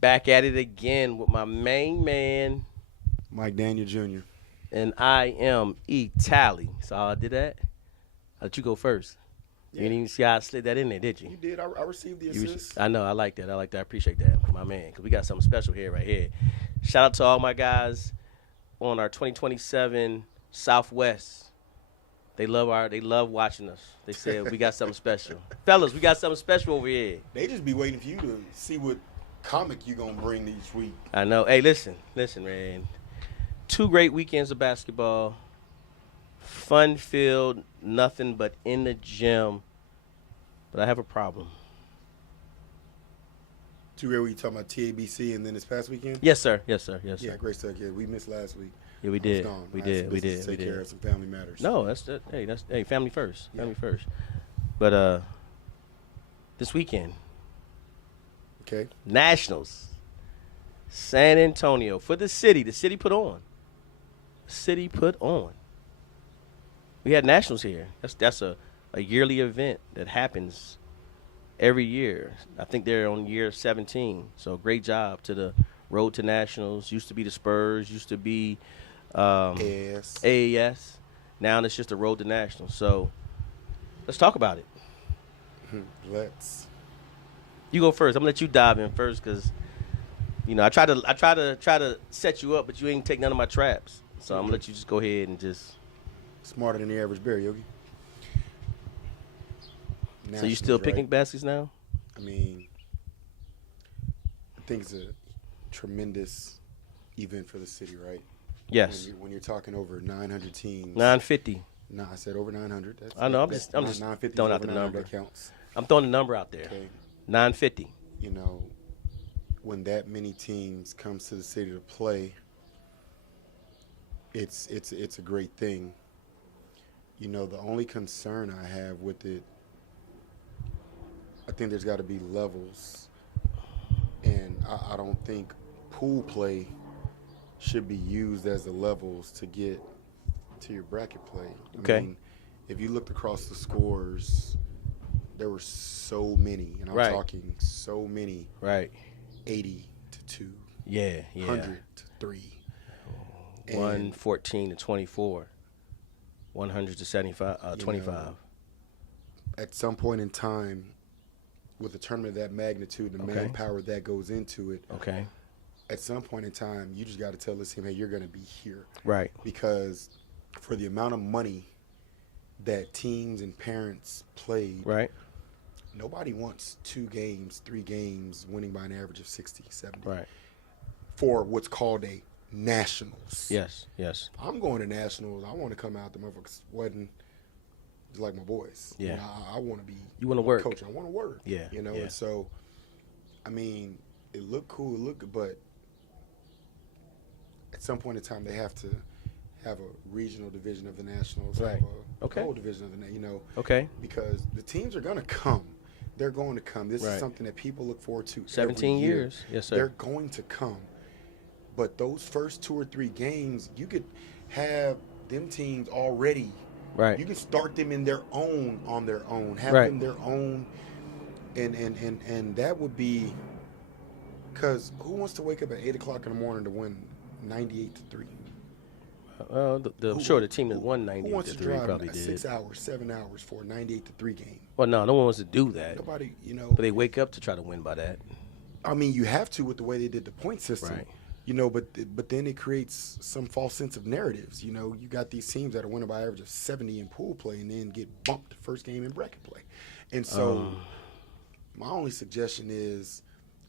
Back at it again with my main man, Mike Daniel Jr. and I am Talley. So I did that. I let you go first. You didn't even see how I slid that in there, did you? You did. I received the assist. I know. I like that. I appreciate that, my man, because we got something special here, right here. Shout out to all my guys on our 2027 Southwest. They love watching us. They said we got something special. Fellas, we got something special over here. They just be waiting for you to see what comic you gonna bring each week. I know. Hey, listen, man. 2 great weekends of basketball. Fun-filled, nothing but in the gym. But I have a problem. 2 great weeks talking about TABC and then this past weekend? Yes, sir. Yeah, great stuff. Yeah, we missed last week. Yeah, we did. We did. Take care of some family matters. No, that's family first. Family first. But this weekend, okay. Nationals, San Antonio for the city. The city put on. We had Nationals here. That's a yearly event that happens every year. I think they're on year 17. So great job to the Road to Nationals. Used to be the Spurs. Used to be AAS. Now it's just the Road to Nationals. So let's talk about it. Let's. You go first. I'm gonna let you dive in first because, I try to set you up, but you ain't take none of my traps. So I'm gonna let you just go ahead and just. Smarter than the average bear, Yogi. So you still picking baskets now? I mean, I think it's a tremendous event for the city, right? Yes. When you're talking over 900 teams. 950. No, I said over 900. I know. I'm just throwing out the number. That counts. I'm throwing the number out there. Okay. 950. When that many teams comes to the city to play, it's a great thing. The only concern I have with it, I think there's got to be levels, and I don't think pool play should be used as the levels to get to your bracket play. Okay. I mean, if you looked across the scores, there were so many, and I'm talking so many. Right. 80 to 2. Yeah. 100 to 3. 114 to 24. 100 to 75, 25. At some point in time, with a tournament of that magnitude, the manpower that goes into it, at some point in time, you just got to tell this team, hey, you're going to be here. Right. Because for the amount of money that teams and parents played, nobody wants 2 games, 3 games, winning by an average of 60, 70. Right. For what's called a Nationals. Yes. I'm going to Nationals. I want to come out the motherfuckers sweating just like my boys. Yeah. I want to be. You want to work. Coach, I want to work. Yeah. And so, I mean, it looked cool, it looked good, but at some point in time, they have to have a regional division of the Nationals. Right. Have a whole division of the, Okay. Because the teams are going to come. They're going to come. This is something that people look forward to 17 every year. years. Yes, sir. They're going to come. But those first 2 or 3 games, you could have them teams already. Right. You can start them on their own, have them their own, and that would be, because who wants to wake up at 8 o'clock in the morning to win 98 to 3? The team that won 98 who wants to to 3 drive probably did. 6 hours, 7 hours for a 98 to 3 game? Well, no one wants to do that. Nobody, But they wake up to try to win by that. I mean, you have to with the way they did the point system. Right. But then it creates some false sense of narratives. You got these teams that are winning by an average of 70 in pool play and then get bumped the first game in bracket play. And so my only suggestion is,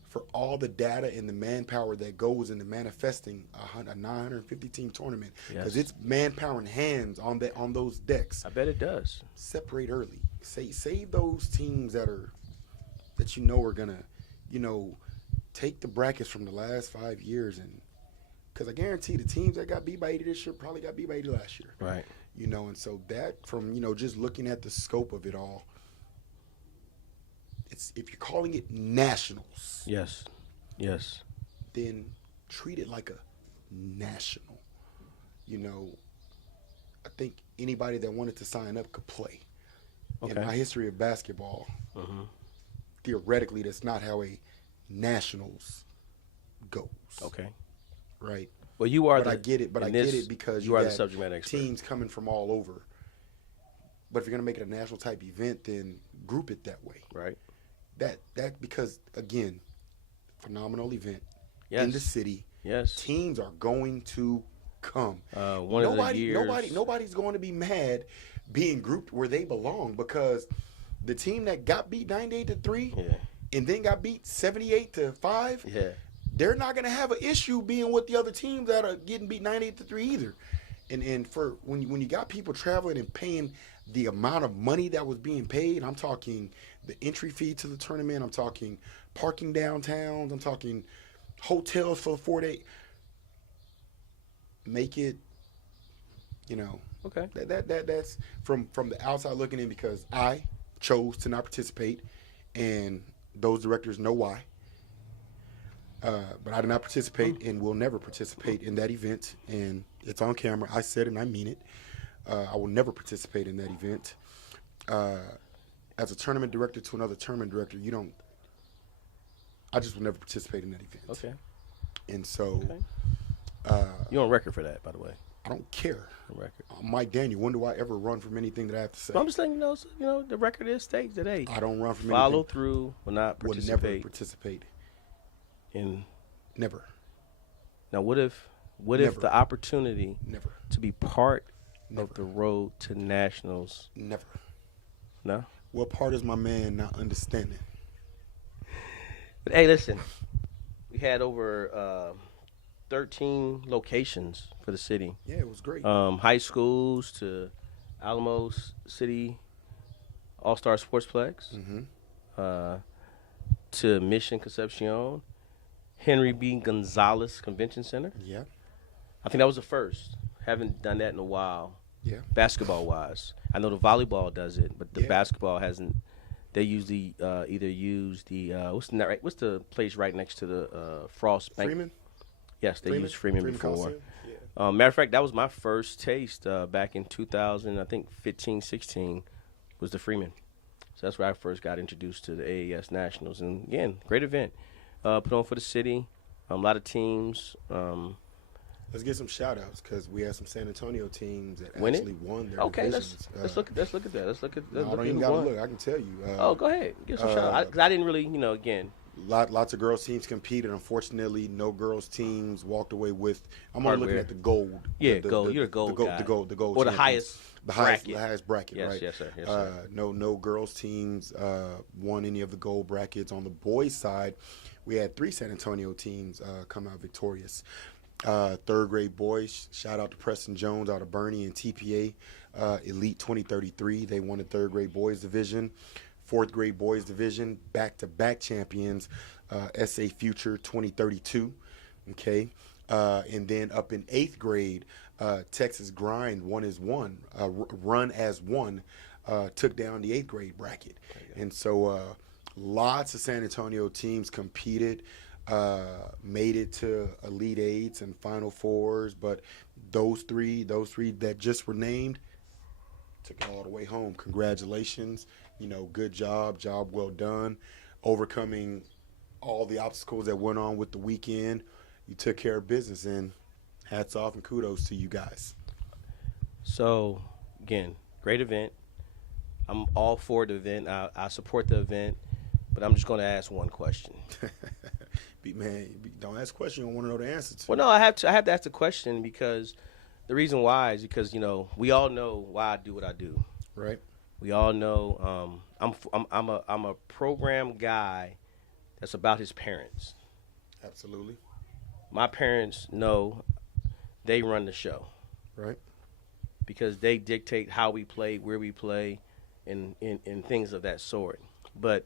for all the data and the manpower that goes into manifesting a 950-team tournament, because it's manpower and hands on those decks. I bet it does. Separate early. Save those teams that are gonna, take the brackets from the last 5 years, and because I guarantee the teams that got beat by 80 this year probably got beat by 80 last year. Right. And so that, from just looking at the scope of it all, it's, if you're calling it Nationals, yes, then treat it like a national. I think anybody that wanted to sign up could play. In my history of basketball, theoretically, that's not how a Nationals goes. Okay. Right. Well, you are. But I get it. But I get it because you are the got subject matter expert. teams coming from all over. But if you're gonna make it a national type event, then group it that way. Right. That because again, phenomenal event Yes. in the city. Yes. Teams are going to come. Nobody's going to be mad being grouped where they belong because the team that got beat 98-3 and then got beat 78-5, they're not going to have an issue being with the other teams that are getting beat 98-3 either. And for when you got people traveling and paying the amount of money that was being paid, I'm talking the entry fee to the tournament, I'm talking parking downtowns, I'm talking hotels for 4 days. Make it, Okay. That's from the outside looking in because I chose to not participate, and those directors know why. But I did not participate and will never participate in that event, and it's on camera. I said it and I mean it. I will never participate in that event. As a tournament director to another tournament director, I just will never participate in that event. Okay. And so. Okay. You're on record for that, by the way. I don't care. On record. Mike Daniel, when do I ever run from anything that I have to say? But I'm just saying, the record is states today. I don't run from Follow anything. through, will not participate. Will never participate. Never. Now, what if the opportunity to be part of the road to nationals? Never. No? What part is my man not understanding? But hey, listen, we had over 13 locations for the city. Yeah, it was great. High schools to Alamo City All-Stars Sportsplex, to Mission Concepcion, Henry B. Gonzalez Convention Center. Yeah. I think that was the first. Haven't done that in a while. Yeah. Basketball-wise. I know the volleyball does it, but the basketball hasn't. They usually either use the what's the place right next to the Frost Bank? Freeman? Yes, they used Freeman before. Yeah. Matter of fact, that was my first taste back in 2000, I think 15, 16, was the Freeman. So that's where I first got introduced to the AAS Nationals. And, again, great event. Put on for the city, a lot of teams. Let's get some shout-outs because we had some San Antonio teams that actually won their divisions. Let's look at that. Let's look at I don't even got to look. I can tell you. Go ahead. Get some shout-outs. Because I didn't really, again. Lots of girls teams competed. Unfortunately, no girls teams walked away with. I'm only looking at the gold. Yeah, gold. You're a gold guy. The gold. Or the highest bracket. The highest bracket, yes, right? Yes, sir. Yes, sir. No girls teams won any of the gold brackets. On the boys' side, we had 3 San Antonio teams come out victorious. Third grade boys, shout out to Preston Jones out of Bernie and TPA Elite 2033. They won the third grade boys division. Fourth grade boys division, back-to-back champions, SA Future 2032. Okay, and then up in 8th grade, Texas Grind Run as one, took down the 8th grade bracket. And so lots of San Antonio teams competed, made it to Elite 8s and Final 4s, but those three that just were named took it all the way home. Congratulations. Good job well done, overcoming all the obstacles that went on with the weekend. You took care of business, and hats off and kudos to you guys. So, again, great event. I'm all for the event. I support the event, but I'm just going to ask one question. Don't ask a question you don't want to know the answer to. Well, no, I have to ask the question because the reason why is because, we all know why I do what I do. Right. We all know I'm a program guy that's about his parents. Absolutely. My parents know they run the show. Right. Because they dictate how we play, where we play, and things of that sort. But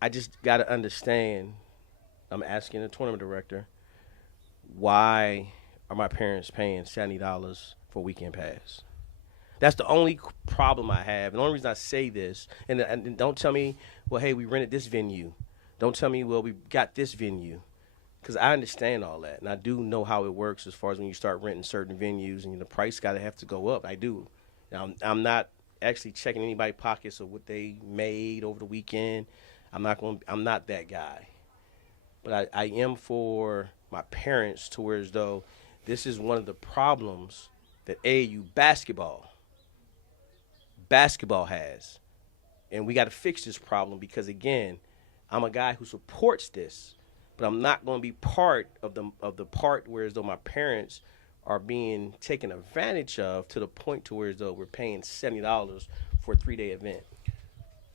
I just got to understand, I'm asking the tournament director, why are my parents paying $70 for a weekend pass? That's the only problem I have. And the only reason I say this, and don't tell me, well, hey, we rented this venue. Don't tell me, well, we got this venue. Because I understand all that. And I do know how it works as far as when you start renting certain venues and the price got to have to go up. I do. Now, I'm not actually checking anybody's pockets of what they made over the weekend. I'm not that guy. but I am for my parents to where as though this is one of the problems that AAU basketball has. And we got to fix this problem because, again, I'm a guy who supports this, but I'm not going to be part of the part where as though my parents are being taken advantage of to the point to where as though we're paying $70 for a 3-day event.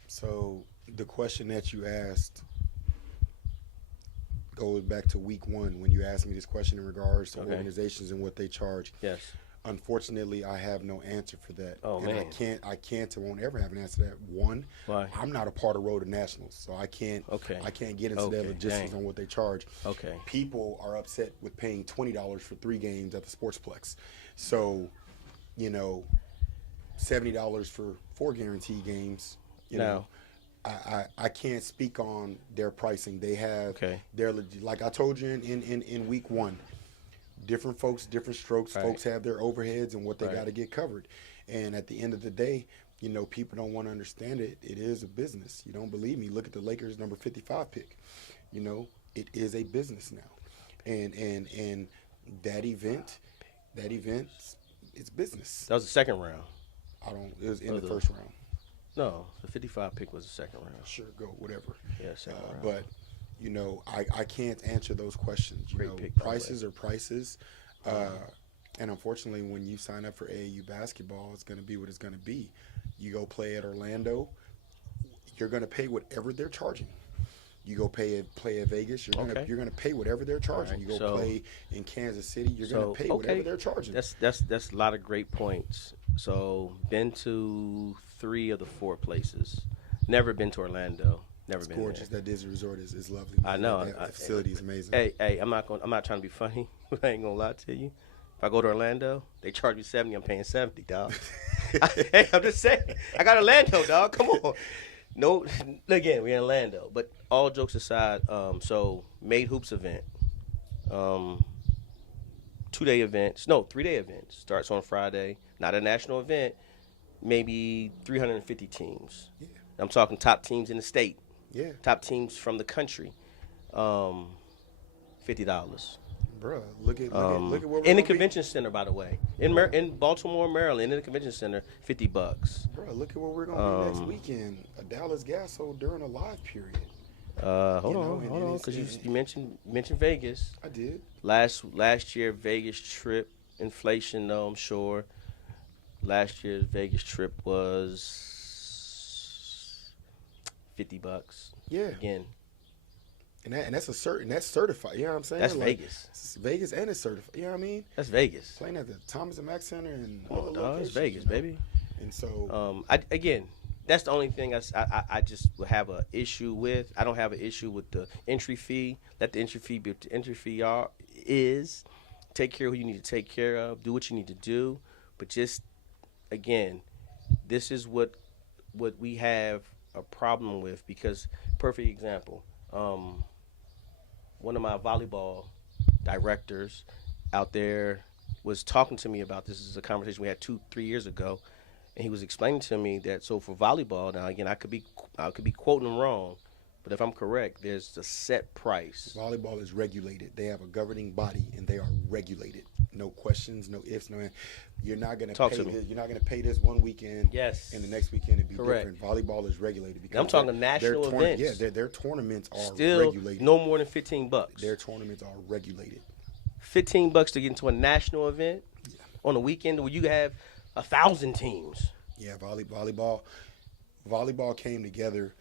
So the question that you asked goes back to week 1 when you asked me this question in regards to organizations and what they charge. Yes. Unfortunately, I have no answer for that. Oh, and man. I can't and won't ever have an answer to that. One, Why? I'm not a part of Road to Nationals, so I can't get into the logistics on what they charge. Okay. People are upset with paying $20 for 3 games at the Sportsplex. So, $70 for 4 guaranteed games, you know. I can't speak on their pricing. They have their, like I told you in week 1, different folks, different strokes. Right. Folks have their overheads and what they got to get covered. And at the end of the day, people don't want to understand it. It is a business. You don't believe me? Look at the Lakers number 55 pick. It is a business now. And that event, it's business. That was the second round. It was in the first round. No, the 55 pick was the second round. Sure, go, whatever. Yeah, second round. But, I can't answer those questions. Pick, prices are prices. And unfortunately, when you sign up for AAU basketball, it's going to be what it's going to be. You go play at Orlando, you're going to pay whatever they're charging. You go play at Vegas, you're going to pay whatever they're charging. Right, you go play in Kansas City, you're going to pay whatever they're charging. That's a lot of great points. So, been to 3 of the 4 places. Never been to Orlando. Never been gorgeous. there. That Disney resort is lovely. I know. That facility is amazing. Hey, I'm not trying to be funny, but I ain't gonna lie to you. If I go to Orlando, they charge me $70. I'm paying $70, dog. Hey, I'm just saying. I got Orlando, dog. Come on. No, again, we're in Orlando. But all jokes aside, so Made Hoops event, 2-day events. No, 3-day events. Starts on Friday. Not a national event. Maybe 350 teams. Yeah. I'm talking top teams in the state. Yeah. Top teams from the country. $50. Bruh, look at what in the convention center, by the way, in Baltimore, Maryland, in the convention center, $50. Bro, look at what we're gonna be next weekend. A Dallas gas sold during a live period. Hold on, because you mentioned Vegas. I did. Last year Vegas trip, inflation though, I'm sure. Last year's Vegas trip was $50. Yeah. Again. And that's certified. You know what I'm saying? That's Vegas. It's Vegas and it's certified. You know what I mean? That's Vegas. Playing at the Thomas and Mack Center and come on, dog. It's Vegas, baby. And so, again, that's the only thing I just would have an issue with. I don't have an issue with the entry fee. Let the entry fee be what the entry fee is. Take care of who you need to take care of. Do what you need to do. But just, again, this is what we have a problem with because, perfect example, one of my volleyball directors out there was talking to me about this. This is a conversation we had 2-3 years ago, and he was explaining to me that so for volleyball, now again I could be quoting him wrong, but if I'm correct, there's a set price. Volleyball is regulated. They have a governing body, and they are regulated. No questions, no ifs, no. You're not going to pay this. You're not going to pay this one weekend. Yes. And the next weekend it'd be correct. Different. Volleyball is regulated because I'm talking national events. Yeah, their tournaments are still regulated. No more than $15. Their tournaments are regulated. $15 to get into a national event on a weekend where you have 1,000 teams. Yeah, volleyball came together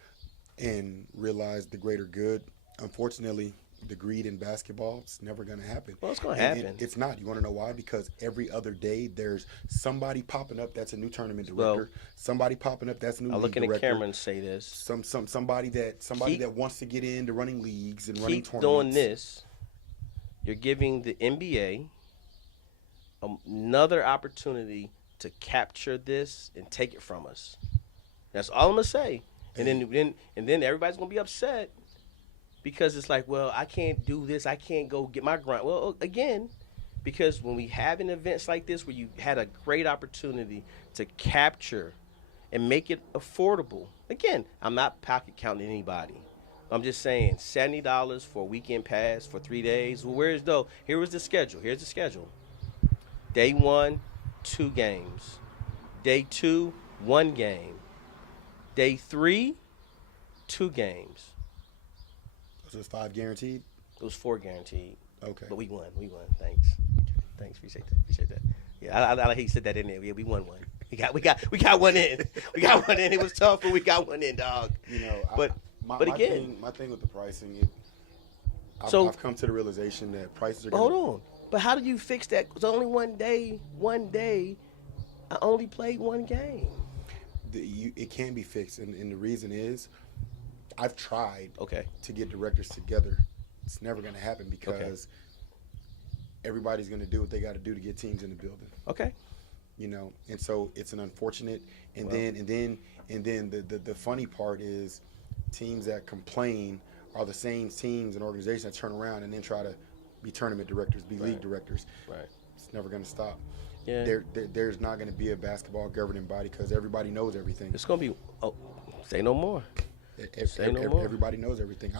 and realized the greater good. Unfortunately, the greed in basketball, it's never going to happen. Well, it's going to happen. It's not. You want to know why? Because every other day there's somebody popping up that's a new tournament director. somebody popping up that's a new I'll league look in director. the camera and say this. Somebody that wants to get into running leagues and running tournaments. Keep doing this. You're giving the NBA another opportunity to capture this and take it from us. That's all I'm going to say. And then everybody's going to be upset because it's like, well, I can't do this. I can't go get my grind. Well, again, because when we have events like this where you had a great opportunity to capture and make it affordable. Again, I'm not pocket counting anybody. I'm just saying, $70 for a weekend pass for 3 days. Well, here was the schedule. Here's the schedule. Day 1, 2 games. Day 2, 1 game. Day 3, 2 games. So it's 5 guaranteed? It was 4 guaranteed. Okay. But we won. Thanks. Appreciate that. Yeah, I like how you said that in there. Yeah, we won one. We got one in. We got one in. It was tough, but we got one in, dog. But again, my thing with the pricing, I've come to the realization that prices are. Hold on. But how do you fix that? It's only one day. I only played 1 game. It can be fixed, and the reason is, I've tried Okay. to get directors together. It's never going to happen because everybody's going to do what they got to do to get teams in the building. Okay. And so it's an unfortunate. And then the funny part is, teams that complain are the same teams and organizations that turn around and then try to be tournament directors, be league directors. Right. It's never going to stop. Yeah. There's not going to be a basketball governing body because everybody knows everything. It's going to be. Oh, say no more. Everybody knows everything.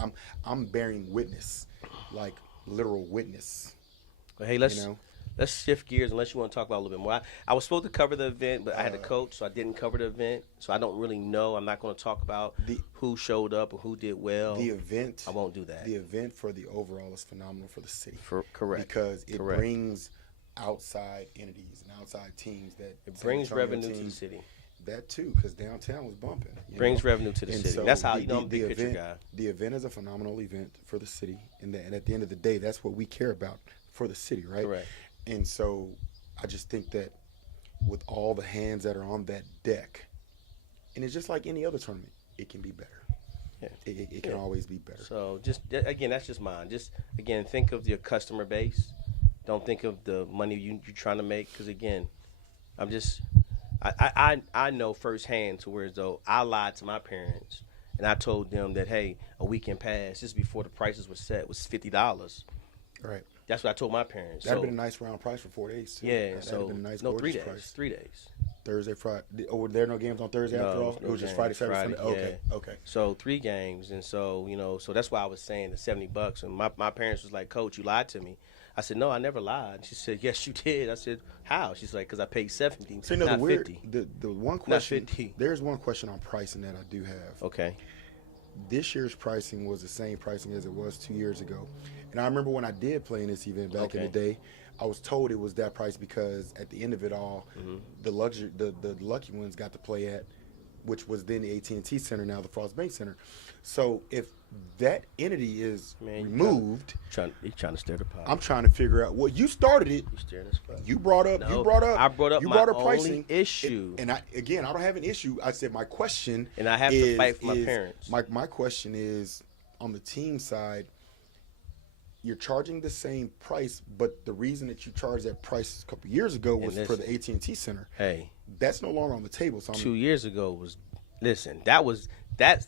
I'm bearing witness, like literal witness. But hey, let's shift gears unless you want to talk about a little bit more. I was supposed to cover the event, but I had to coach, so I didn't cover the event. So I don't really know. I'm not going to talk about who showed up or who did well. The event. I won't do that. The event for the overall is phenomenal for the city. Correct. Because it brings outside entities and outside teams that it brings revenue to the city. That too, because downtown was bumping. Brings revenue to the city. So that's how I'm a big picture event, guy. The event is a phenomenal event for the city, and at the end of the day, that's what we care about for the city, right? Correct. And so I just think that with all the hands that are on that deck, and it's just like any other tournament, it can be better. Yeah. It can always be better. So just again, that's just mine. Just again, think of your customer base. Don't think of the money you're trying to make, because again, I know firsthand to where as though I lied to my parents and I told them that, hey, a weekend pass just before the prices were set was $50. Right. That's what I told my parents. That'd have been a nice round price for 4 days too. Yeah. That'd so have been a nice 3 days. price. 3 days. Thursday, Friday. Oh, were there no games on Thursday after all? It was just Friday, Saturday, Sunday. Okay. So 3 games, and so so that's why I was saying the $70. And my parents was like, Coach, you lied to me. I said, no, I never lied. She said, yes, you did. I said, how? She's like, because I paid $70, so, not $50. The one question, not $50. There's one question on pricing that I do have. Okay. This year's pricing was the same pricing as it was 2 years ago. And I remember when I did play in this event back in the day, I was told it was that price because at the end of it all, the lucky ones got to play at, which was then the AT&T Center, now the Frost Bank Center. So if that entity is removed, you're trying to stir the pot. I'm trying to figure out. Well, you started it. You're stirring this pot. You brought up. I brought up my pricing only issue. And I don't have an issue. I said my question. And I have to fight for my parents. My question is, on the team side, you're charging the same price, but the reason that you charged that price a couple years ago was for the AT&T Center. Hey, that's no longer on the table. So 2 years ago was. Listen, that's.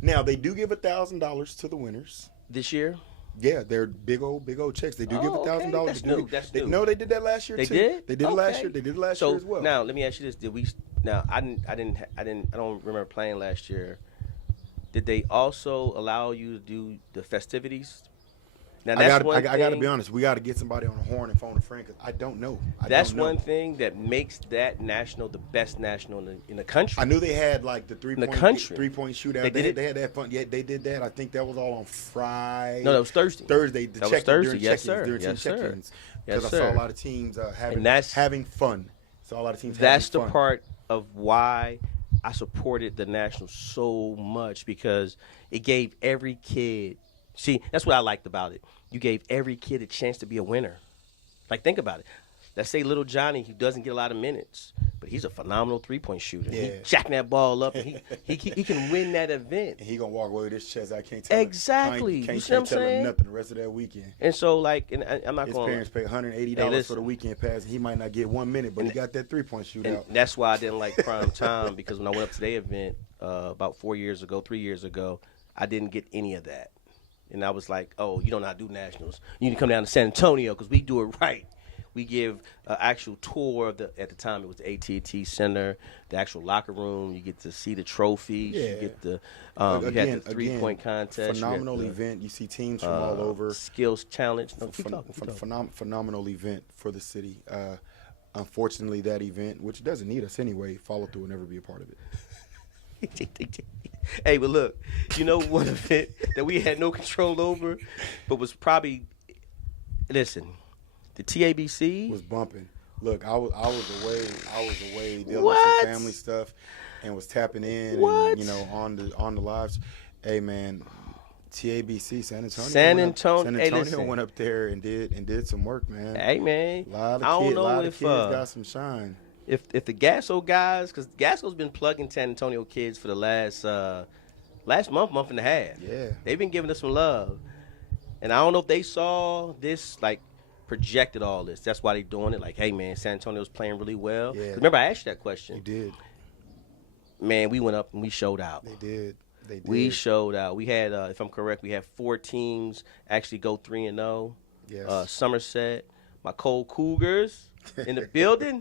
Now they do give $1,000 to the winners this year. Yeah, they're big old checks. They do give $1,000. That's new. That's new. No, they did that last year too. They did. They did it last year. They did it last year as well. Now let me ask you this: did we? Now I don't remember playing last year. Did they also allow you to do the festivities? Now I got to be honest. We got to get somebody on the horn and phone a friend because I don't know. That's one thing that makes that national the best national in the country. I knew they had like the three-point shootout. They had that fun. Yeah, they did that. I think that was all on Friday. No, that was Thursday. That was Thursday. Yes, sir. Because I saw a lot of teams having fun. Saw a lot of teams. That's the part of why I supported the national so much, because it gave every kid. See, that's what I liked about it. You gave every kid a chance to be a winner. Like, think about it. Let's say little Johnny, who doesn't get a lot of minutes, but he's a phenomenal three-point shooter. Yeah. He's jacking that ball up, and he can win that event. And he gonna walk away with his chest. I can't tell exactly. Him. You see what I'm saying? Nothing the rest of that weekend. And so, like, and I'm not going. His parents pay $180 for the weekend pass, and he might not get 1 minute, but he got that three-point shootout. And that's why I didn't like prime time, because when I went up to their event about 3 years ago, I didn't get any of that. And I was like, oh, you don't know how to do nationals. You need to come down to San Antonio because we do it right. We give an actual tour of at the time it was the AT&T Center, the actual locker room. You get to see the trophies. Yeah. You get the you had the 3-point contest. Phenomenal event. You see teams from all over. Skills challenge. No, keep talking. Phenomenal event for the city. Unfortunately, that event, which doesn't need us anyway, follow through and never be a part of it. Hey, but look, you know one event that we had no control over, but was probably, listen, the TABC was bumping. Look, I was away dealing with What? some family stuff, and was tapping in, What? and on the lives. Hey man, TABC San Antonio. San Antonio Hey, listen. went up there and did some work, man. Hey, man. A lot I don't know of if kids got some shine. If the Gasso guys, because Gasso's been plugging San Antonio kids for the last month and a half. Yeah. They've been giving us some love. And I don't know if they saw this, like, projected all this. That's why they doing it. Like, hey, man, San Antonio's playing really well. Yeah. Remember, I asked you that question. You did. Man, we went up and we showed out. They did. We showed out. We had, if I'm correct, we had 4 teams actually go 3-0. Yes. Somerset, my Cold Cougars in the building.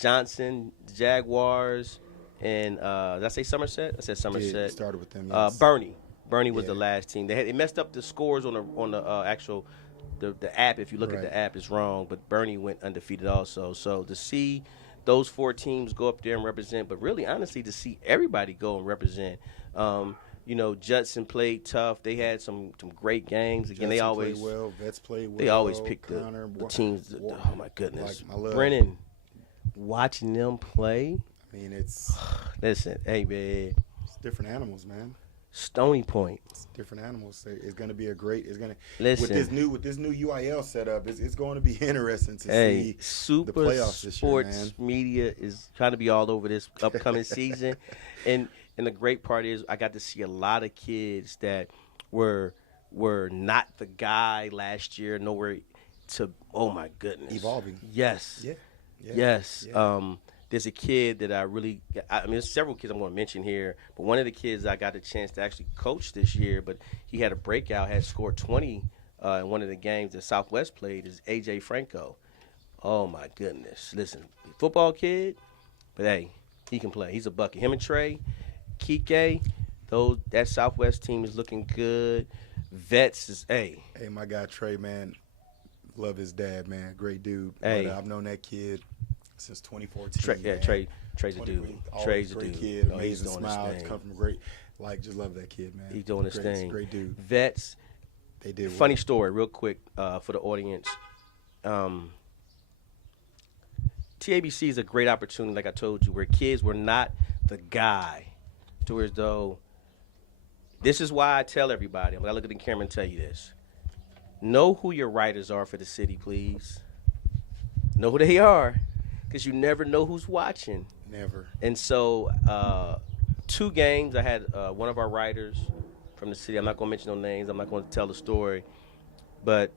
Johnson, Jaguars, and did I say Somerset? I said Somerset. You started with them. Yes. Bernie was the last team. They messed up the scores on the actual the app. If you look at the app, it's wrong. But Bernie went undefeated also. So to see those 4 teams go up there and represent, but really honestly to see everybody go and represent. You know, Judson played tough. They had some great games. Again, they always played well. Vets played well. They always pick the teams. Oh my goodness, like Brennan. Watching them play, I mean, it's listen, hey man, it's different animals, man. Stony Point, It's different animals. It's going to be listen with this new UIL setup. It's going to be interesting to see Super the playoffs this year, Sports man. Media is trying to be all over this upcoming season, and the great part is I got to see a lot of kids that were not the guy last year, nowhere to. Oh my goodness, evolving. Yes. Yeah. Yes. Yeah. There's a kid that I mean, there's several kids I'm going to mention here, but one of the kids I got the chance to actually coach this year, but he had a breakout, had scored 20 in one of the games that Southwest played, is A.J. Franco. Oh, my goodness. Listen, football kid, but, hey, he can play. He's a bucket. Him and Trey, Kike, that Southwest team is looking good. Vets is, hey. Hey, my guy Trey, man. Love his dad, man. Great dude. Hey. But, I've known that kid since 2014. Trey's a dude. Trey's Trey's a a great dude. kid. No, he's Amazing doing his smile. thing. Come from great. Just love that kid, man. He's doing his thing. Great dude. Vets. They did Funny well. story, real quick, for the audience. TABC is a great opportunity, like I told you, where kids were not the guy. To where as though, this is why I tell everybody, I'm going to look at the camera and tell you this. Know who your writers are for the city, please. Know who they are, because you never know who's watching. Never. And so 2 games, I had one of our writers from the city. I'm not going to mention no names. I'm not going to tell the story. But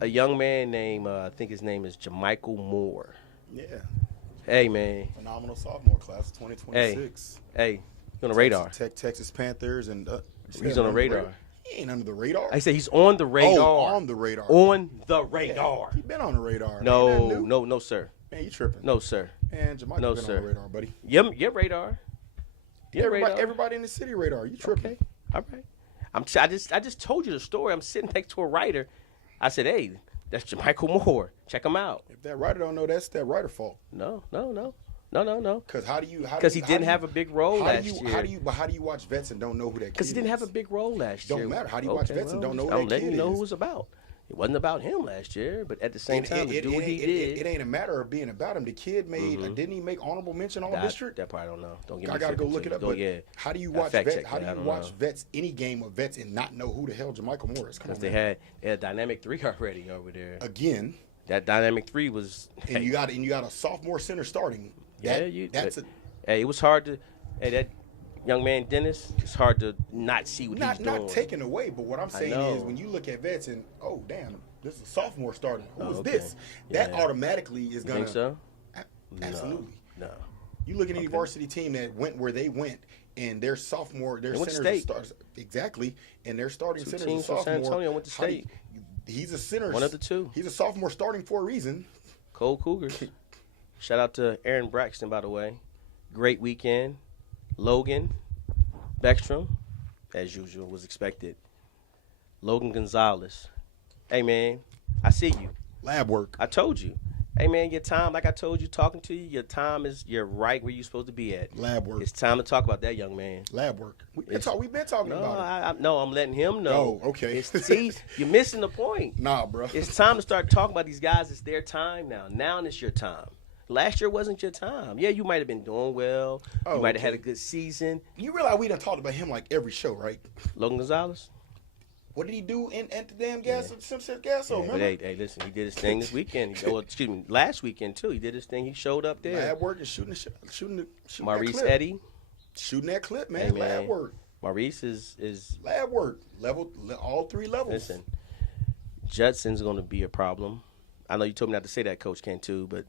a young man named, I think his name is Jamichael Moore. Yeah. Hey, man. Phenomenal sophomore class, 2026. Hey, he's on the radar. Texas Panthers and He's on the radar. He ain't under the radar. I say he's on the radar. Oh, on the radar. On the radar. He been on the radar. No, sir. Man, you tripping. No, sir. Man, Jamaica No, been sir. on the radar, buddy. Your radar. Your radar. Everybody in the city radar. You tripping. Okay. All right. I just told you the story. I'm sitting next to a writer. I said, hey, that's Jamichael Moore. Check him out. If that writer don't know, that's that writer fault. No. Because Because he didn't have a big role last year. How do you watch Vets and don't know who that kid is? Because he didn't have a big role last year. Don't matter. How do you watch Vets and don't know who that I'm letting kid you know is? who it was about. It wasn't about him last year, but at the same time, to do what he did. It ain't a matter of being about him. The kid made, didn't he make honorable mention all district? That part I don't know. Don't get me. I gotta go look it up. But how do you watch Vets? How do you watch Vets, any game of Vets, and not know who the hell Jamichael Moore is? Because they had a dynamic 3 already over there. Again, that dynamic 3 was. And you got a sophomore center starting. Hey, it was hard to. Hey, that young man Dennis, it's hard to not see what he's doing. Not taken away, but what I'm saying is when you look at Vets and oh damn, this is a sophomore starting. Who is this? That automatically is gonna. You think so? Absolutely. No. You look at any varsity team that went where they went, and their sophomore, their centers state. stars exactly, and their starting 2 centers teams are sophomore. from San Antonio went to state. He's a center. One of the two. He's a sophomore starting for a reason. Cold Cougars. Shout out to Aaron Braxton, by the way. Great weekend. Logan Beckstrom, as usual, was expected. Logan Gonzalez. Hey, man, I see you. Lab work. I told you. Hey, man, your time, like I told you, talking to you, you're right where you're supposed to be at. Lab work. It's time to talk about that young man. Lab work. We've been talking about it. I'm letting him know. Oh, okay. See, you're missing the point. Nah, bro. It's time to start talking about these guys. It's their time now. Now it's your time. Last year wasn't your time. Yeah, you might have been doing well. You might have had a good season. You realize we done talked about him like every show, right? Logan Gonzalez? What did he do at the damn Sunset Gas? Yeah, but hey, listen, he did his thing this weekend. Last weekend, too. He did his thing. He showed up there. Lab work and shooting Maurice that clip. Eddy. Shooting that clip, man. Hey, man. Lab work. Maurice is lab work. All 3 levels. Listen, Judson's going to be a problem. I know you told me not to say that, Coach Cantu, but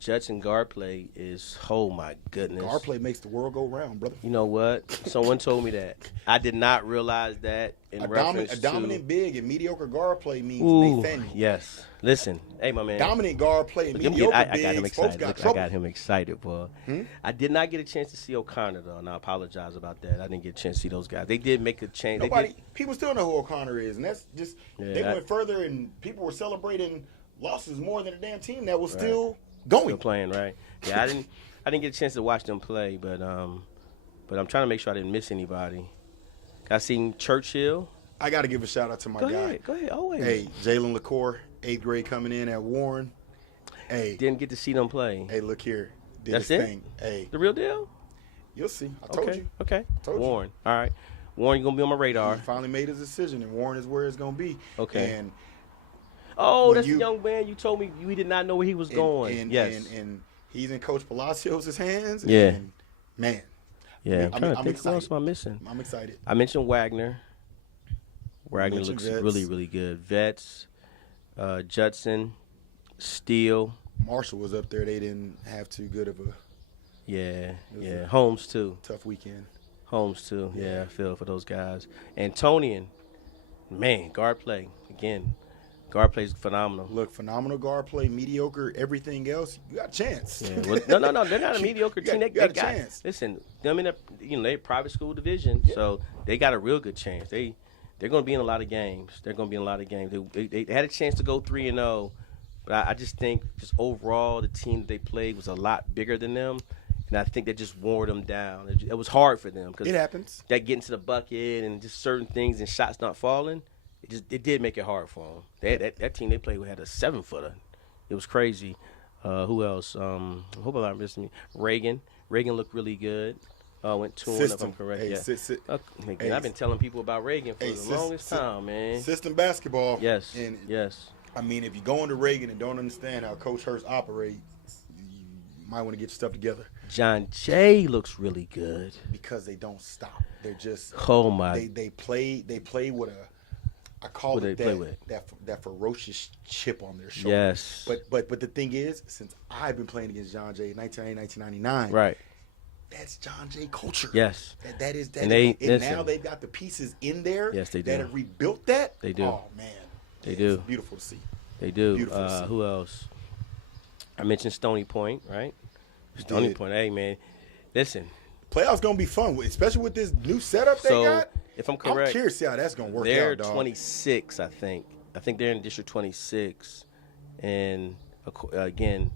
Judson guard play is, oh my goodness. Guard play makes the world go round, brother. You know what? Someone told me that. I did not realize that a dominant big and mediocre guard play means Nathaniel. Yes. Listen, hey, my man. Dominant guard play and mediocre I bigs, got him excited. I got him excited, boy. I did not get a chance to see O'Connor, though, and I apologize about that. I didn't get a chance to see those guys. They did make a change. People still know who O'Connor is, and that's just they went further, and people were celebrating losses more than a damn team that was still going. Still playing, right? Yeah, I didn't get a chance to watch them play, but I'm trying to make sure I didn't miss anybody. I seen Churchill. I got to give a shout out to my guy. Go ahead, always. Hey, Jalen LaCour, 8th grade coming in at Warren. Hey, didn't get to see them play. Hey, look here. That's it? Thing. Hey, the real deal? You'll see. I told you. Okay. Told Warren. All right. Warren, you're going to be on my radar. He finally made his decision, and Warren is where it's going to be. Okay. And that's the young man you told me we did not know where he was going. Yes. And he's in Coach Palacios' hands. Yeah. And, man. Yeah, I'm trying to think who else am I missing. I'm excited. I mentioned Wagner. Wagner looks really, really good. Vets, Judson, Steele. Marshall was up there. They didn't have too good of a Holmes, too. Tough weekend. Holmes, too. Yeah, I feel for those guys. Antonian, man, guard play. Again, guard play is phenomenal. Look, phenomenal guard play, mediocre, everything else. You got a chance. Yeah, well, no, they're not a mediocre team. They got a chance. Listen, them in they're private school division, so they got a real good chance. They're going to be in a lot of games. They had a chance to go 3-0, but I just think just overall the team that they played was a lot bigger than them, and I think that just wore them down. It was hard for them because it happens. That getting to the bucket and just certain things and shots not falling. It did make it hard for them. That team they played with had a 7-footer. It was crazy. Who else? I hope I'm not missing me. Reagan looked really good. Went 2-1 if I'm correct. Hey, I've been telling people about Reagan for the longest time, man. System basketball. Yes. Yes. I mean, if you go into Reagan and don't understand how Coach Hurst operates, you might want to get your stuff together. John Jay looks really good because they don't stop. They're just They play with a. I call it that ferocious chip on their shoulder. Yes. But the thing is, since I've been playing against John Jay 1999, right. That's John Jay culture. Yes. That is. And now they've got the pieces in there. Yes, they do. That have rebuilt that. They do. Oh man. They do. It's beautiful to see. They do. Beautiful to see. Who else? I mentioned Stony Point, right? Stony Point. Hey man, listen. Playoffs gonna be fun, especially with this new setup they got. If I'm correct, I'm curious to see how that's gonna work they're out. They're 26, I think. I think they're in District 26, and again,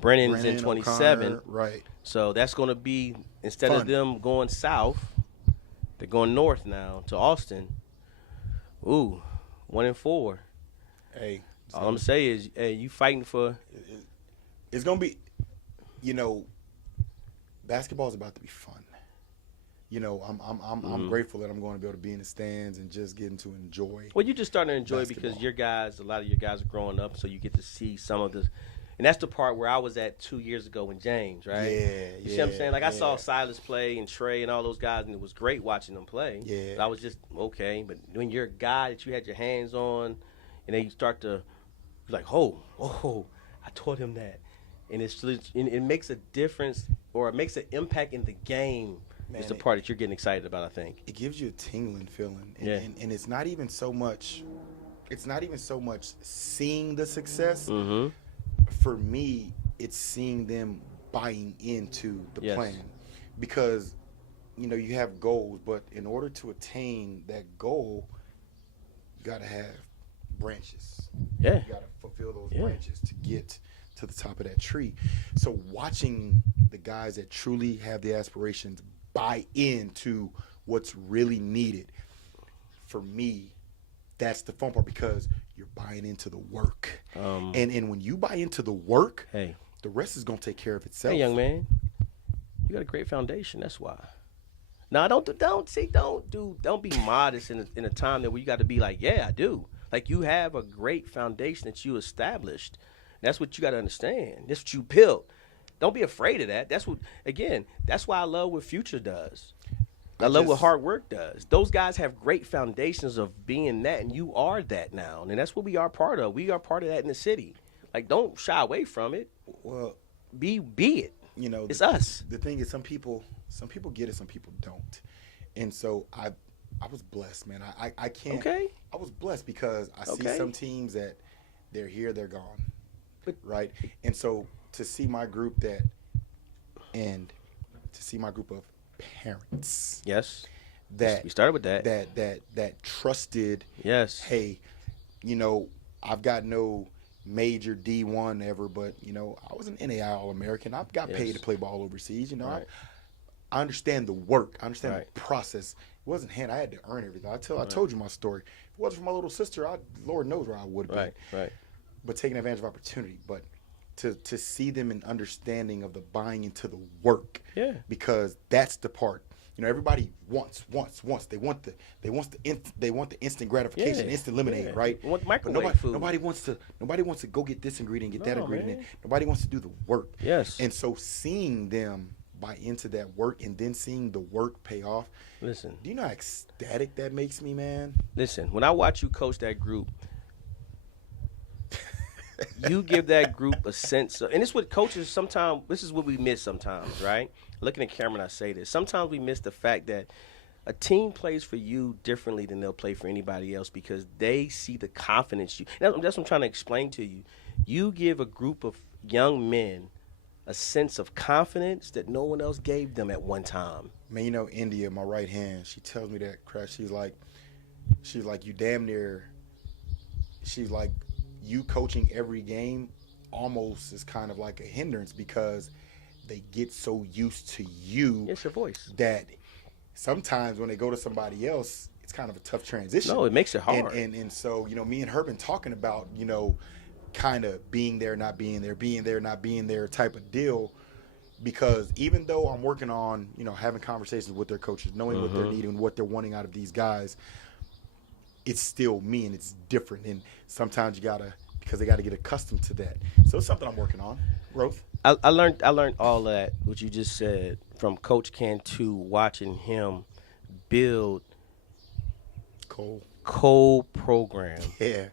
Brennan's in 27. O'Connor, right. So that's going to be, instead of them going south, they're going north now to Austin. Ooh, 1-4. Hey, all I'm saying is, hey, you fighting for. It's going to be, basketball is about to be fun. I'm grateful that I'm going to be able to be in the stands and just getting to enjoy. Well, you just starting to enjoy because a lot of your guys are growing up, so you get to see some of the. And that's the part where I was at 2 years ago in James, right? You see what I'm saying? Like, I saw Silas play and Trey and all those guys, and it was great watching them play. Yeah. But I was just, okay. But when you're a guy that you had your hands on, and then you start to, like, I taught him that. And it makes a difference, or it makes an impact in the game. Man, it's the part that you're getting excited about, I think. It gives you a tingling feeling. And it's not even so much it's not even so much seeing the success. Mm-hmm. For me, it's seeing them buying into the Yes. plan, because you have goals, but in order to attain that goal, you got to have branches. Yeah. You got to fulfill those Yeah. branches to get to the top of that tree. So watching the guys that truly have the aspirations buy into what's really needed, for me, that's the fun part, because you're buying into the work. And when you buy into the work, Hey. the rest is going to take care of itself. Hey, young man, you got a great foundation. That's why. Now, don't be modest in a time that where you got to be like, yeah, I do. Like, you have a great foundation that you established. That's what you got to understand. That's what you built. Don't be afraid of that. That's why I love what Future does. I love what hard work does. Those guys have great foundations of being that, and you are that now. And that's what we are part of. We are part of that in the city. Like, don't shy away from it. Well, Be it. It's us. The thing is, some people get it, some people don't. And so I was blessed, man. I can't. Okay. I was blessed because I see some teams that they're here, they're gone, right? And so to see my group of parents. Yes. That we started with that. That trusted. Yes. Hey, I've got no major D1 ever, but I was an NAI All-American. I got paid to play ball overseas. Right. I understand the work. I understand Right. the process. It wasn't hand. I had to earn everything. I told you my story. If it wasn't for my little sister, Lord knows where I would have been. Right. But taking advantage of opportunity. But to see them in understanding of the buying into the work. Yeah. Because that's the part. Everybody wants. They want the instant gratification, instant lemonade, right? They want microwave but food. Nobody wants to go get this ingredient, get that ingredient. Man. Nobody wants to do the work. Yes. And so seeing them buy into that work and then seeing the work pay off. Listen. Do you know how ecstatic that makes me, man? Listen, when I watch you coach that group, you give that group a sense of, and it's what coaches sometimes, this is what we miss sometimes, right? Looking at camera and I say this. Sometimes we miss the fact that a team plays for you differently than they'll play for anybody else because they see the confidence you. That's what I'm trying to explain to you. You give a group of young men a sense of confidence that no one else gave them at one time. Man, India, my right hand, she tells me that, Crash. She's like, you damn near, she's like, you coaching every game almost is kind of like a hindrance because they get so used to you. It's your voice. That sometimes when they go to somebody else, it's kind of a tough transition. No, it makes it hard. And so, me and her been talking about, kind of being there, not being there, not being there type of deal. Because even though I'm working on, having conversations with their coaches, knowing what they're needing, what they're wanting out of these guys, it's still me and it's different. And sometimes because they gotta get accustomed to that. So it's something I'm working on. Growth. I learned all that, what you just said, from Coach Cantu, watching him build Cole program. Yeah.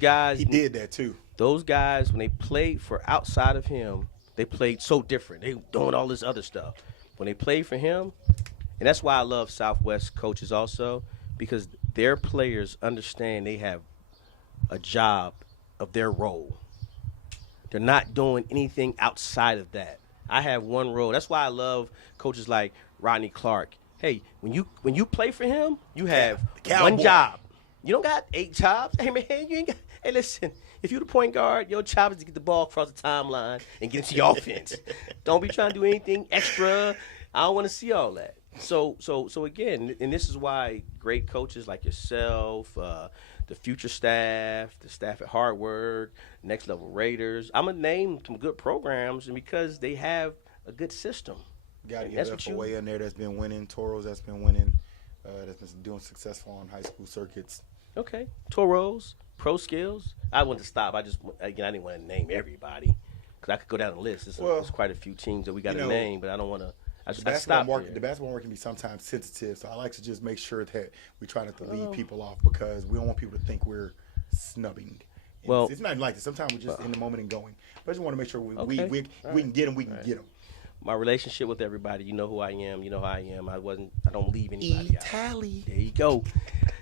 Guys. He did that too. Those guys, when they played for outside of him, they played so different. They doing all this other stuff. When they played for him, and that's why I love Southwest coaches also, because their players understand they have a job of their role. They're not doing anything outside of that. I have one role. That's why I love coaches like Rodney Clark. Hey, when you play for him, you have one job. You don't got 8 jobs. Hey, man, you ain't got. Hey, listen, if you're the point guard, your job is to get the ball across the timeline and get into your offense. Don't be trying to do anything extra. I don't want to see all that. So again, and this is why great coaches like yourself, the future staff, the staff at Hard Work, Next Level Raiders, I'm going to name some good programs, and because they have a good system. Got to get FOA in there that's been winning, Toros that's been winning, that's been doing successful on high school circuits. Okay. Toros, Pro Skills. I want to stop. I didn't want to name everybody because I could go down the list. There's quite a few teams that we got to name, but I don't want to. The basketball market can be sometimes sensitive, so I like to just make sure that we try not to lead people off because we don't want people to think we're snubbing. And it's not even like that. Sometimes we're just in the moment and going. But I just want to make sure we can get them. We can get them. My relationship with everybody, you know who I am. You know how I am. I don't leave anybody out. Tally. There you go.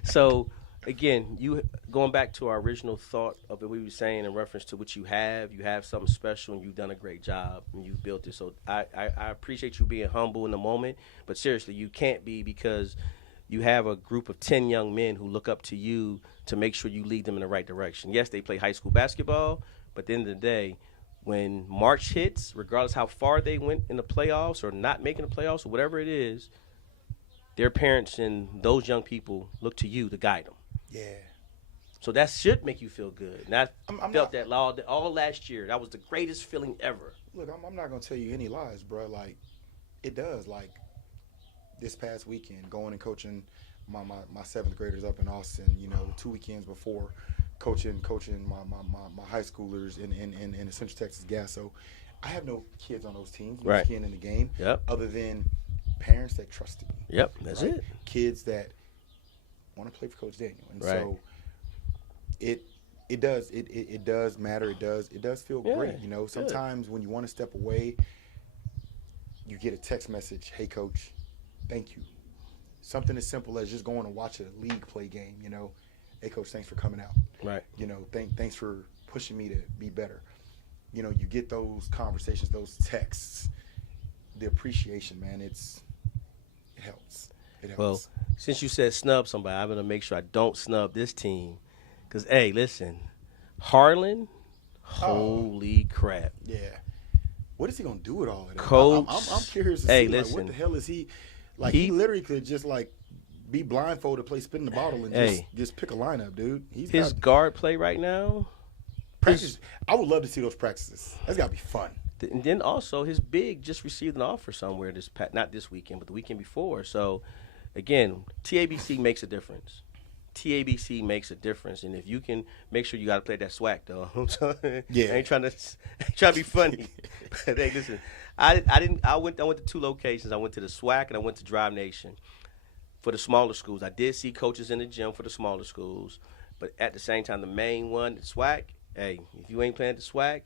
So again, you going back to our original thought of what we were saying in reference to what you have something special, and you've done a great job, and you've built it. So I appreciate you being humble in the moment, but seriously, you can't be, because you have a group of 10 young men who look up to you to make sure you lead them in the right direction. Yes, they play high school basketball, but at the end of the day, when March hits, regardless how far they went in the playoffs or not making the playoffs or whatever it is, their parents and those young people look to you to guide them. Yeah. So that should make you feel good. And I I'm felt not, that all last year. That was the greatest feeling ever. Look, I'm not going to tell you any lies, bro. Like, it does. Like, this past weekend, going and coaching my seventh graders up in Austin, 2 weekends before, coaching my high schoolers in the Central Texas Gas. So I have no kids on those teams, no skin in the game, other than parents that trusted me. Yep, that's right? it. Kids that want to play for Coach Daniel. And so it does matter. It does feel great. Sometimes when you want to step away, you get a text message, "Hey coach, thank you." Something as simple as just going to watch a league play game, "Hey coach, thanks for coming out." Right. Thanks for pushing me to be better. You get those conversations, those texts, the appreciation, man, it helps. It helps. Well, since you said snub somebody, I'm going to make sure I don't snub this team. Because, hey, listen, Harlan, holy crap. Yeah. What is he going to do with all of that? Coach. I'm curious to see, listen, what the hell is he? Like, he literally could just, be blindfolded, play spin the bottle, and just pick a lineup, dude. His guard play right now. Practice. I would love to see those practices. That's got to be fun. And then also his big just received an offer somewhere not this weekend, but the weekend before. So, again, TABC makes a difference. TABC makes a difference, and if you can make sure you got to play that swag, though. Yeah, I ain't trying to be funny. But hey, listen, I went to 2 locations. I went to the SWAC and I went to Drive Nation for the smaller schools. I did see coaches in the gym for the smaller schools, but at the same time, the main one, the SWAC. Hey, if you ain't playing at the SWAC,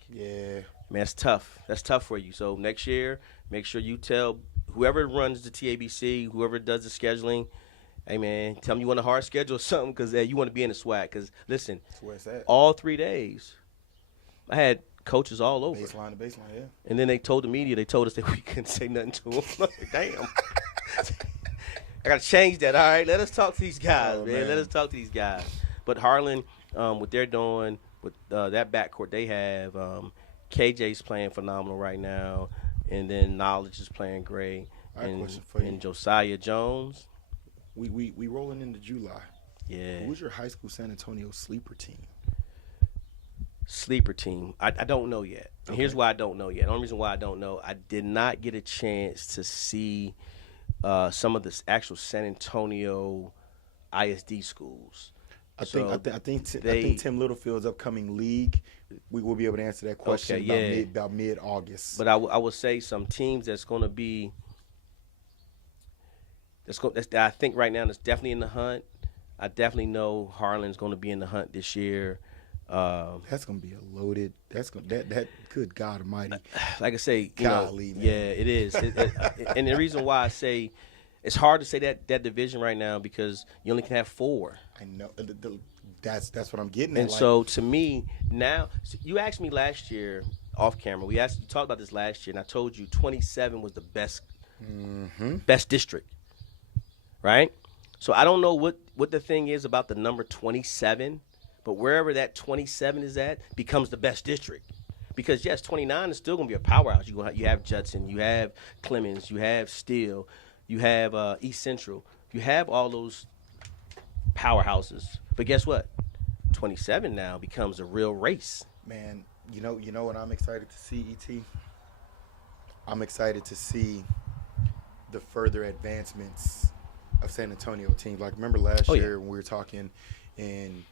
man, it's tough. That's tough for you. So next year, make sure you tell whoever runs the TABC, whoever does the scheduling, hey, man, tell them you want a hard schedule or something, because you want to be in the SWAC. Because, listen, all 3 days, I had coaches all over. Baseline to baseline, yeah. And then they told the media, they told us that we couldn't say nothing to them. Like, damn. I got to change that. All right, let us talk to these guys, man. Let us talk to these guys. But Harlan, what they're doing with that backcourt they have, KJ's playing phenomenal right now, and then Knowledge is playing great. And Josiah Jones. We rolling into July. Yeah. Who's your high school San Antonio sleeper team? Sleeper team. I don't know yet. Okay. Here's why I don't know yet. The only reason why I don't know, I did not get a chance to see some of the actual San Antonio ISD schools. I think Tim Littlefield's upcoming league, we will be able to answer that question about mid-August. But I will say some teams that's going to be that I think right now that's definitely in the hunt. I definitely know Harlan's going to be in the hunt this year. That's going to be a loaded. That good God Almighty. Like I say, golly, man. Yeah, it is. And the reason why I say it's hard to say that division right now because you only can have 4. I know. That's what I'm getting at. And so to me now, you asked me last year off camera. You talked about this last year, and I told you 27 was the best district, right? So I don't know what the thing is about the number 27, but wherever that 27 is at becomes the best district. Because yes, 29 is still going to be a powerhouse. You have Judson, you have Clemens, you have Steele, you have East Central, you have all those powerhouses. But guess what? 27 now becomes a real race. Man, you know what I'm excited to see, E.T.? I'm excited to see the further advancements of San Antonio teams. Like, remember last year when we were talking, and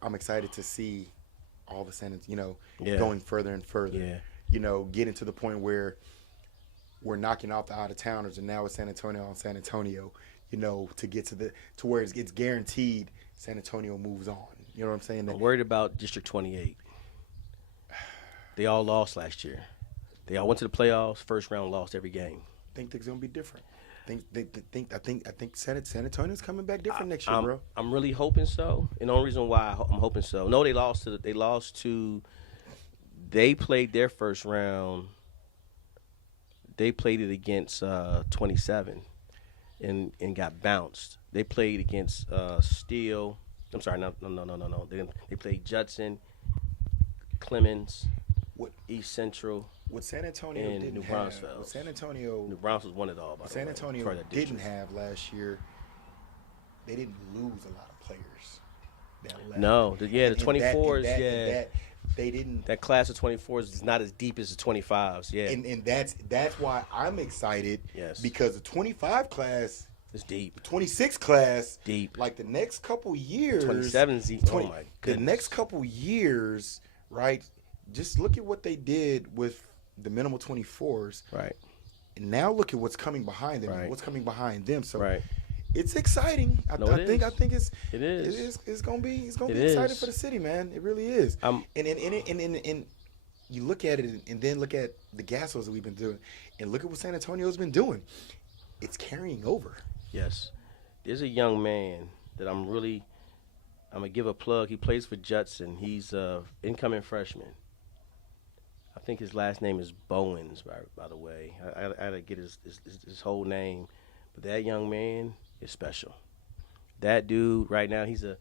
I'm excited to see all the San Antonio, going further and further. Yeah. Getting to the point where we're knocking off the out-of-towners, and now it's San Antonio on San Antonio, to get to where it's guaranteed San Antonio moves on. You know what I'm saying? I'm worried about District 28. They all lost last year. They all went to the playoffs, first round, lost every game. Think they're going to be different. I think San Antonio's coming back different next year, bro. I'm really hoping so. And the only reason why I'm hoping so. No, they played their first round. They played it against 27 and got bounced. They played against Steele. I'm sorry, no. They played Judson, Clemens, East Central. What San Antonio and didn't New have. Braunfels. What San Antonio. New Braunfels won it all. By San the way. Antonio didn't have last year. They didn't lose a lot of players. That left. No, the 24s. They didn't. That class of 24s is not as deep as the 25s. Yeah, and that's why I'm excited. Yes, because the 25 class is deep. The 26 class deep. Like the next couple years. 27's deep. Oh my goodness. The next couple years, right? Just look at what they did with the minimal 24s. Right. And now look at what's coming behind them. Right. What's coming behind them. So right. It's exciting. I think it's gonna be exciting for the city, man. It really is. And you look at it and then look at the Gassos that we've been doing and look at what San Antonio's been doing. It's carrying over. Yes. There's a young man that I'm gonna give a plug. He plays for Judson. He's a incoming freshman. I think his last name is Bowens, by the way. I gotta get his whole name. But that young man is special. That dude right now, he's an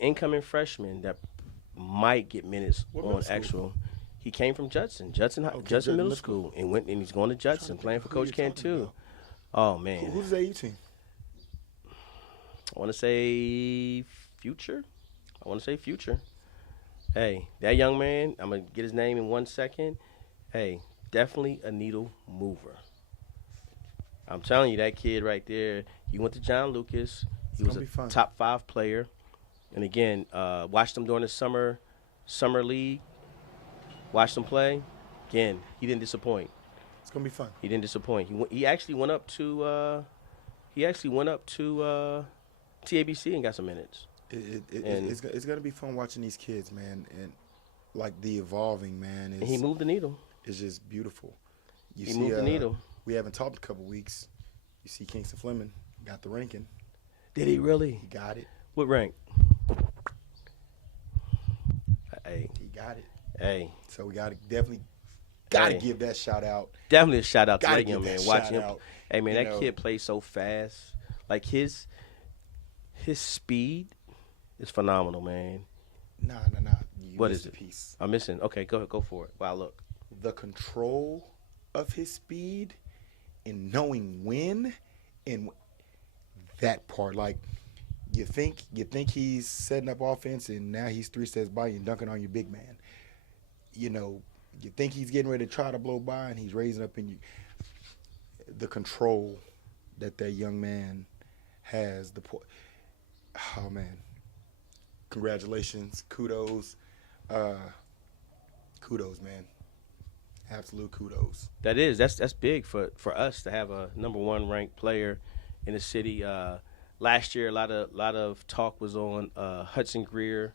incoming freshman that might get minutes on actual. He came from Judson Middle School, and he's going to Judson, playing for Coach Cantu. Oh man, who's the AU team? I want to say Future. Hey, that young man, I'm gonna get his name in 1 second. Hey, definitely a needle mover. I'm telling you, that kid right there, he went to John Lucas. He was a top 5 player. And again, watched him during the summer league. Watched him play. Again, he didn't disappoint. It's gonna be fun. He didn't disappoint. He actually went up to TABC and got some minutes. It's gonna be fun watching these kids, man, and like the evolving, man. And he moved the needle. It's just beautiful. He moved the needle. We haven't talked a couple weeks. You see Kingston Fleming got the ranking. Did he really? He got it. What rank? Hey. He got it. Hey. So we definitely give that shout out. Definitely a shout out to that young man. Watching him. Out. Hey man, that kid plays so fast. Like his speed is phenomenal, man. Nah. What is it? Piece. I'm missing. Okay, go for it. Wow, look. The control of his speed and knowing when and that part, like you think he's setting up offense and now he's 3 steps by you and dunking on your big man. You think he's getting ready to try to blow by and he's raising up in you. The control that young man has. Oh man, congratulations, kudos, man. Absolute kudos. That's big for us to have a number 1 ranked player in the city. Last year, a lot of talk was on Hudson Greer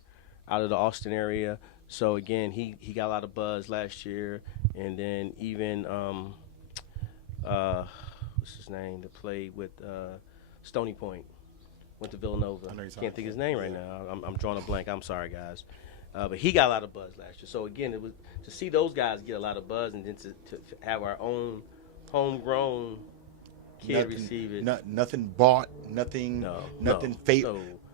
out of the Austin area. So again, he got a lot of buzz last year, and then even what's his name that played with Stony Point, went to Villanova. Can't think of his name right now. I'm drawing a blank. I'm sorry, guys. But he got a lot of buzz last year. So again, it was to see those guys get a lot of buzz, and then to have our own homegrown kid receive it. Nothing bought, nothing fake.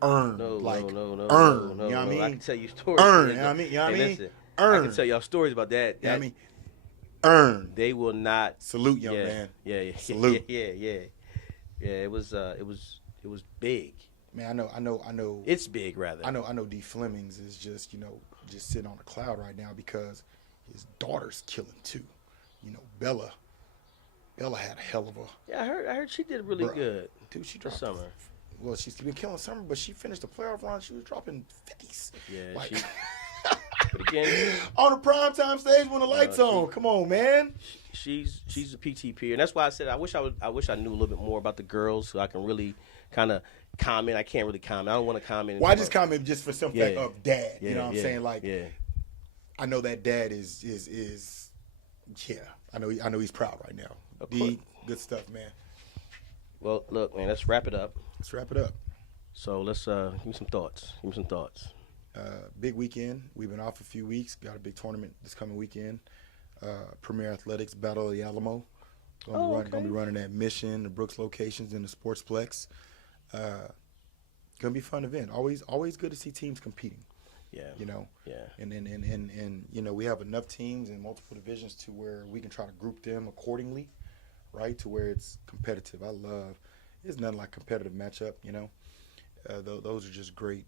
Earned. No. Earned. You know what I mean? I can tell you stories. Earned. You know what I mean? Listen, Earned. I can tell y'all stories about that. You know what I mean? Earned. They will not salute, young man. Yeah. Salute. Yeah. It was big. Man, I know. It's big, rather. I know. D. Flemings is just sitting on a cloud right now because his daughter's killing too. Bella had a hell of a. Yeah, I heard she did really good. Dude, she dropped summer. Well, she's been killing summer, but she finished the playoff run. She was dropping 50s. Yeah, but again, on a primetime stage when the lights on. Come on, man. She's a PTP, and that's why I said I wish I knew a little bit more about the girls so I can really kind of comment. I can't really comment. I don't want to comment. Well, I just comment just for some fact of dad. Yeah, you know what I'm saying? Like, I know that dad is I know he's proud right now. Good stuff, man. Well, look, man, let's wrap it up. Let's wrap it up. So let's give me some thoughts. Give me some thoughts. Big weekend. We've been off a few weeks. Got a big tournament this coming weekend. Premier Athletics Battle of the Alamo. Gonna be running at Mission, the Brooks locations, in the Sportsplex. Gonna be a fun event. Always good to see teams competing. Yeah. You know. Yeah. And you know, we have enough teams in multiple divisions to where we can try to group them accordingly, right? To where it's competitive. It's nothing like competitive matchup. You know, those are just great.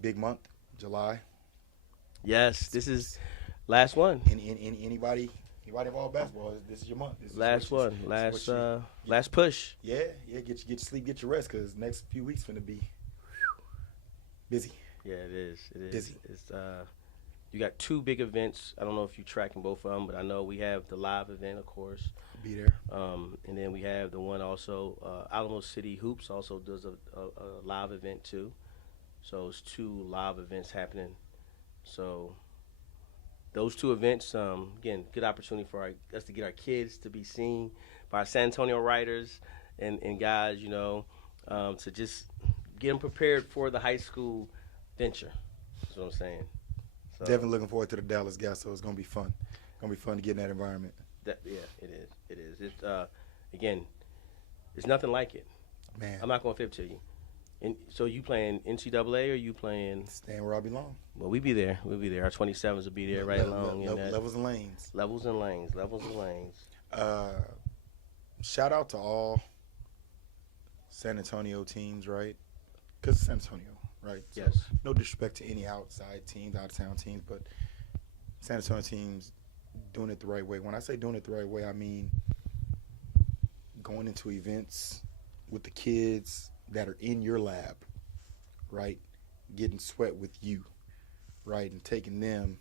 Big month, July. Yes, this is last one. Anybody involved in basketball, this is your month. This is Last one. Last push. Yeah. Get your sleep, get your rest, because next few weeks finna be busy. Yeah, it is. Busy. It's you got two big events. I don't know if you're tracking both of them, but I know we have the live event, of course. Be there. And then we have the one also. Alamo City Hoops also does a live event too. So it's two live events happening. So those two events, again, good opportunity for us to get our kids to be seen by our San Antonio writers and guys, you know, to just get them prepared for the high school venture. That's what I'm saying. So, Definitely looking forward to the Dallas guys, so it's going to be fun. Going to be fun to get in that environment. Yeah, it is. It is. It's, again, there's nothing like it. Man. I'm not going to fib to you. And so you playing NCAA or you playing? Staying where I belong. Well, we be there. We'll be there. Our 27s will be there right along. Levels and lanes. Levels and lanes. Levels and lanes. Shout out to all San Antonio teams, right? Because it's San Antonio, right? So Yes. no disrespect to any outside teams, out-of-town teams, but San Antonio teams doing it the right way. When I say doing it the right way, I mean going into events with the kids that are in your lab, right? Getting sweat with you, right? And taking them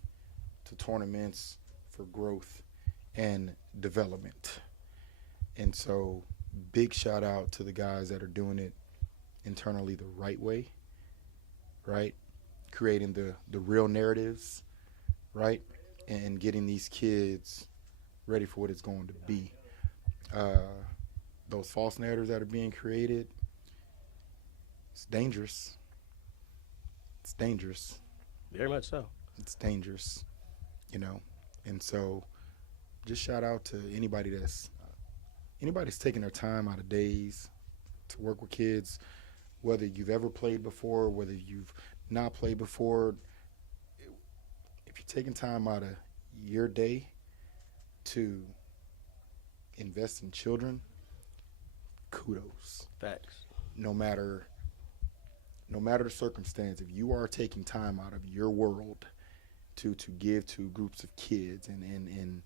to tournaments for growth and development. And so big shout out to the guys that are doing it internally the right way, right? Creating the real narratives, right? And getting these kids ready for what it's going to be. Those false narratives that are being created, it's dangerous. It's dangerous. Very much so. It's dangerous, you know. And so just shout out to anybody that's taking their time out of days to work with kids, whether you've ever played before, whether you've not played before. If you're taking time out of your day to invest in children, kudos. Facts. No matter the circumstance, if you are taking time out of your world to give to groups of kids and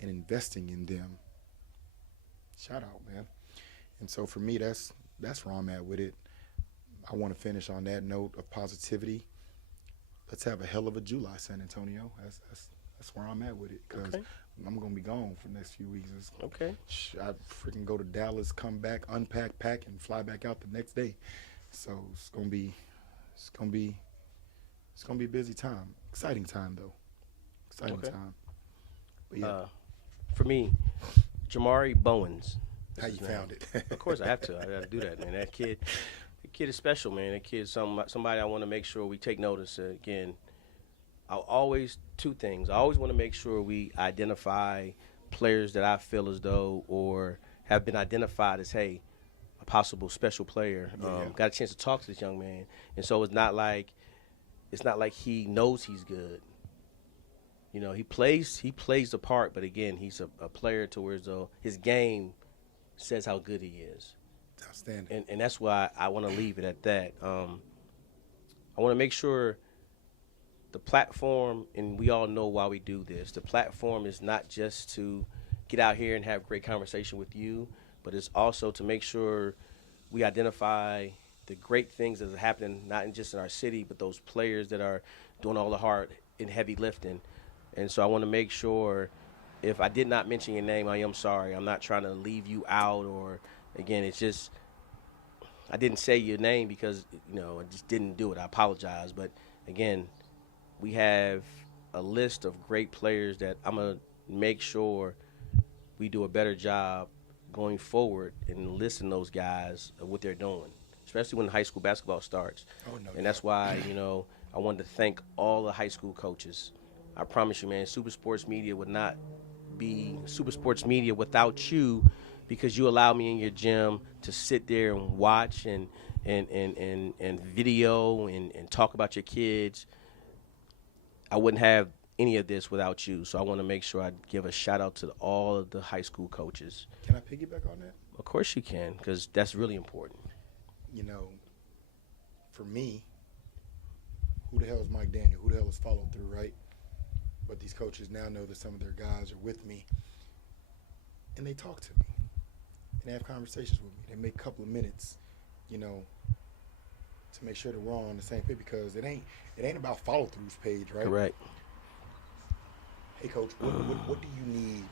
investing in them, shout out, man. And so for me, that's where I'm at with it. I want to finish on that note of positivity. Let's have a hell of a July, San Antonio. That's where I'm at with it, because I'm going to be gone for the next few weeks. Okay. I freaking go to Dallas, come back, unpack, pack, and fly back out the next day. So it's gonna be a busy time. Exciting time though. Exciting time. But yeah. For me, Jamari Bowens. How you found it? Of course I have to. I got to do that, man. That kid is special, man. That kid is somebody I want to make sure we take notice. Again, two things. I always want to make sure we identify players that I feel as though or have been identified as, hey, a possible special player. Got a chance to talk to this young man, and so it's not like he knows he's good. You know, he plays the part, but again, he's a player to where though his game says how good he is. Outstanding. And that's why I want to leave it at that. I want to make sure the platform, and we all know why we do this, the platform is not just to get out here and have great conversation with you, but it's also to make sure we identify the great things that are happening, not just in our city, but those players that are doing all the hard and heavy lifting. And so I want to make sure, if I did not mention your name, I am sorry. I'm not trying to leave you out, or, again, it's just I didn't say your name because, you know, I just didn't do it. I apologize. But, again, we have a list of great players that I'm going to make sure we do a better job going forward and enlisting those guys of what they're doing, especially when high school basketball starts. Oh, no And that's why, I wanted to thank all the high school coaches. I promise you, man, Super Sports Media would not be Super Sports Media without you, because you allow me in your gym to sit there and watch and video and talk about your kids. I wouldn't have any of this without you. So I want to make sure I give a shout out to all of the high school coaches. Can I piggyback on that? Of course you can, because that's really important. For me, who the hell is Mike Daniel? Who the hell is follow through, right? But these coaches now know that some of their guys are with me, and they talk to me, and they have conversations with me. They make a couple of minutes, to make sure that we're all on the same page, because it ain't about follow throughs page, right? Correct. Hey, coach, what do you need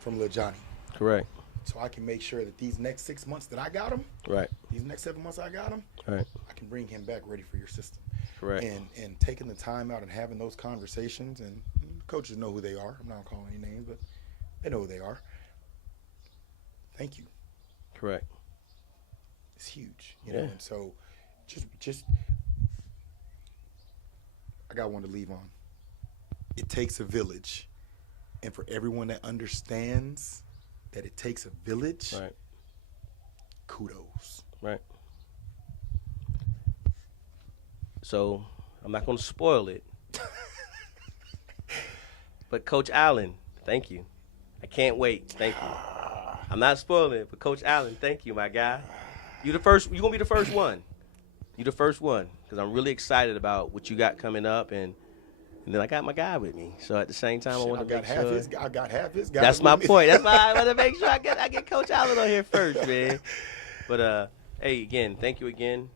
from Lil Johnny? Correct. So I can make sure that these next 6 months that I got him, right, these next 7 months I got him, right, I can bring him back ready for your system. Correct. And taking the time out and having those conversations, and coaches know who they are. I'm not calling any names, but they know who they are. Thank you. Correct. It's huge, Yeah. And so just I got one to leave on. It takes a village, and for everyone that understands that it takes a village, right, kudos. Right. So I'm not going to spoil it, but Coach Allen, thank you. I can't wait. Thank you. I'm not spoiling it, but Coach Allen, thank you, my guy. You're going to be the first one. You're the first one, because I'm really excited about what you got coming up, and then I got my guy with me. So at the same time, I want to make sure. I got half his guy. That's my point. That's why I want to make sure I get Coach Allen on here first, man. But hey, again, thank you again.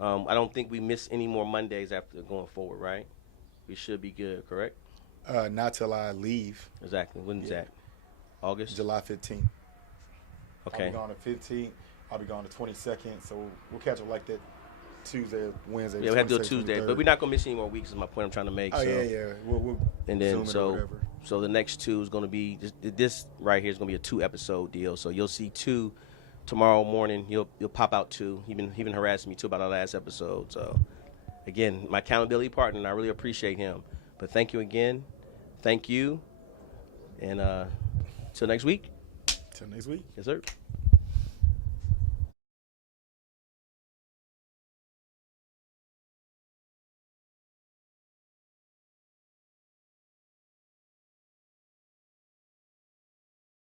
I don't think we miss any more Mondays after going forward, right? We should be good, correct? Not till I leave. Exactly. When's that? August? July 15th. Okay. I'll be gone the 15th. I'll be gone the 22nd. So we'll catch up like that Tuesday, Wednesday. Yeah, we have to do it Tuesday, 23rd. But we're not gonna miss any more weeks. Is my point I'm trying to make. Oh, so. yeah. We'll and then so the next two is gonna be this right here is gonna be a 2-episode deal. So you'll see 2 tomorrow morning. You'll pop out 2. He been harassing me too about our last episode. So again, my accountability partner, and I really appreciate him. But thank you again. Thank you. And till next week. Till next week. Yes, sir.